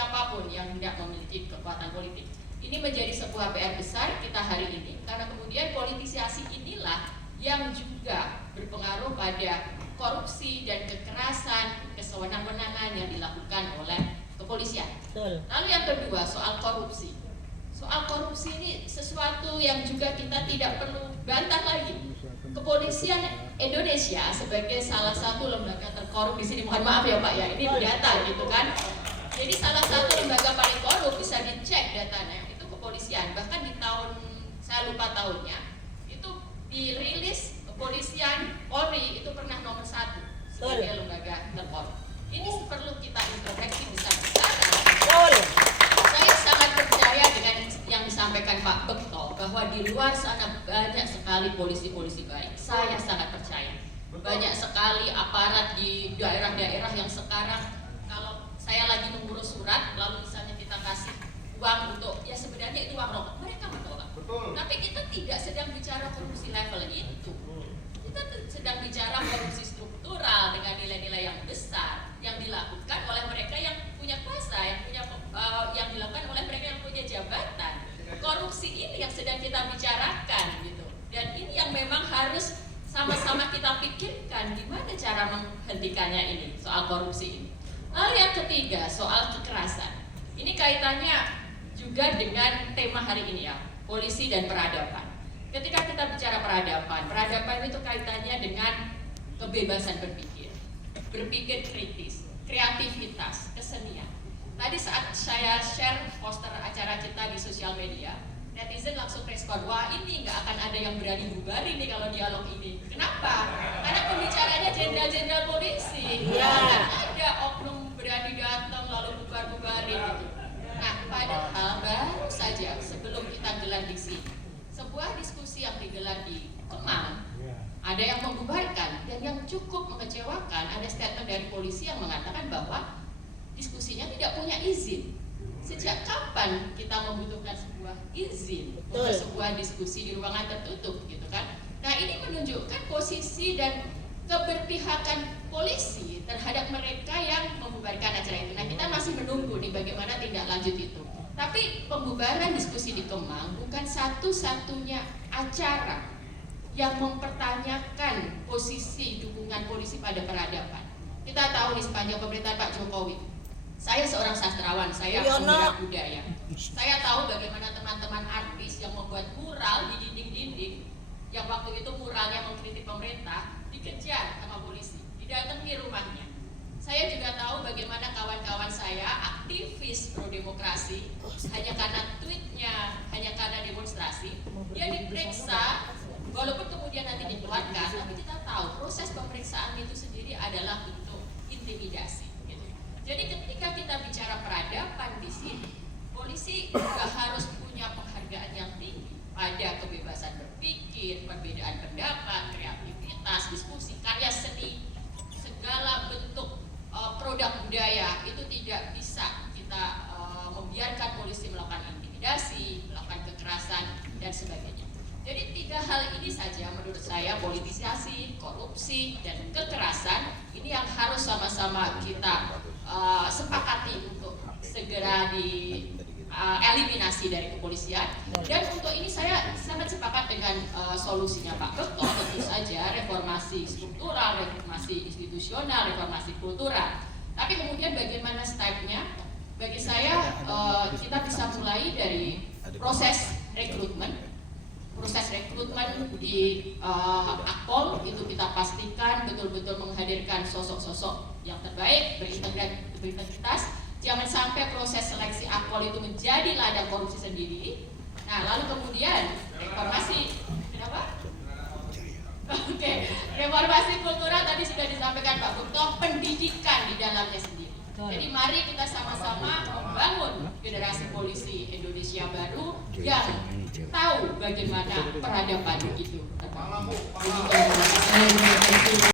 siapapun yang tidak memiliki kekuatan politik. Ini menjadi sebuah PR besar kita hari ini, karena kemudian politisasi inilah yang juga berpengaruh pada korupsi dan kekerasan, kesewenang-wenangan yang dilakukan oleh kepolisian. Betul. Lalu yang kedua, soal korupsi. Soal korupsi ini sesuatu yang juga kita tidak perlu bantah lagi. Kepolisian Indonesia sebagai salah satu lembaga terkorup di sini, mohon maaf ya Pak ya, ini data gitu kan. Jadi salah satu lembaga paling korup, bisa dicek datanya, itu kepolisian. Bahkan di tahun, saya lupa tahunnya, itu dirilis kepolisian Polri itu pernah nomor 1 sebagai lembaga terkorup. Ini perlu kita introspeksi besar-besaran. Saya sangat percaya dengan yang disampaikan Pak Bekto bahwa di luar sana banyak sekali polisi-polisi baik. Saya sangat percaya. Banyak sekali aparat di daerah-daerah yang sekarang kalau saya lagi mengurus surat, lalu misalnya kita kasih uang untuk, ya sebenarnya itu uang rokok, mereka menolak. Betul. Tapi kita tidak sedang bicara korupsi level itu. Kita sedang bicara korupsi struktural dengan nilai-nilai yang besar yang dilakukan oleh mereka yang punya kuasa, yang dilakukan oleh mereka yang punya jabatan. Korupsi ini yang sedang kita bicarakan gitu. Dan ini yang memang harus sama-sama kita pikirkan gimana cara menghentikannya ini, soal korupsi ini. Lalu yang ketiga, soal kekerasan. Ini kaitannya juga dengan tema hari ini ya, polisi dan peradaban. Ketika kita bicara peradaban itu kaitannya dengan kebebasan berpikir kritis, kreativitas, kesenian. Tadi saat saya share poster acara kita di sosial media, netizen langsung respon, wah ini nggak akan ada yang berani bubarin nih kalau dialog ini. Kenapa? Karena pembicaranya jenderal-jenderal polisi. Ya. Ada oknum berani datang lalu bubar-bubarin gitu. Nah, padahal baru saja sebelum kita gelar di sini, sebuah diskusi yang digelar di Kemang, ada yang membubarkan dan yang cukup mengecewakan, ada statement dari polisi yang mengatakan bahwa diskusinya tidak punya izin. Sejak kapan kita membutuhkan sebuah izin untuk sebuah diskusi di ruangan tertutup gitu kan? Nah, ini menunjukkan posisi dan keberpihakan polisi terhadap mereka yang membubarkan acara itu. Nah, kita masih menunggu nih bagaimana tindak lanjut itu. Tapi pembubaran diskusi di Kemang bukan satu-satunya acara yang mempertanyakan posisi dukungan polisi pada peradaban. Kita tahu di sepanjang pemerintahan Pak Jokowi, saya seorang sastrawan, saya penggerak budaya. Saya tahu bagaimana teman-teman artis yang membuat mural di dinding-dinding, yang waktu itu muralnya mengkritik pemerintah, dikejar sama polisi, didatangi rumahnya. Saya juga tahu bagaimana kawan-kawan saya, aktivis pro demokrasi, hanya karena tweetnya, hanya karena demonstrasi, dia diperiksa, walaupun kemudian nanti dikeluarkan, tapi kita tahu proses pemeriksaan itu sendiri adalah bentuk intimidasi. Gitu. Jadi ketika kita bicara peradaban di sini, polisi juga harus punya penghargaan yang tinggi pada kebebasan berpikir, perbedaan pendapat, kreativitas, diskusi, karya seni, segala bentuk produk budaya itu tidak bisa kita membiarkan polisi melakukan intimidasi, melakukan kekerasan dan sebagainya. Jadi 3 hal ini saja menurut saya, politisasi, korupsi, dan kekerasan ini yang harus sama-sama kita sepakati untuk segera eliminasi dari kepolisian. Dan untuk ini saya sangat sepakat dengan solusinya Pak Bekto, tentu saja reformasi struktural, reformasi institusional, reformasi kultural. Tapi kemudian bagaimana stepnya? Bagi saya kita bisa mulai dari proses rekrutmen. Proses rekrutmen di Akpol itu kita pastikan betul-betul menghadirkan sosok-sosok yang terbaik, berintegritas. Jangan sampai proses seleksi Akpol itu menjadi ladang korupsi sendiri. Nah, lalu kemudian reformasi, kenapa? Oke, reformasi kultural tadi sudah disampaikan Pak Bekto, pendidikan di dalamnya sendiri. Jadi mari kita sama-sama membangun generasi polisi Indonesia baru yang tahu bagaimana peradaban itu.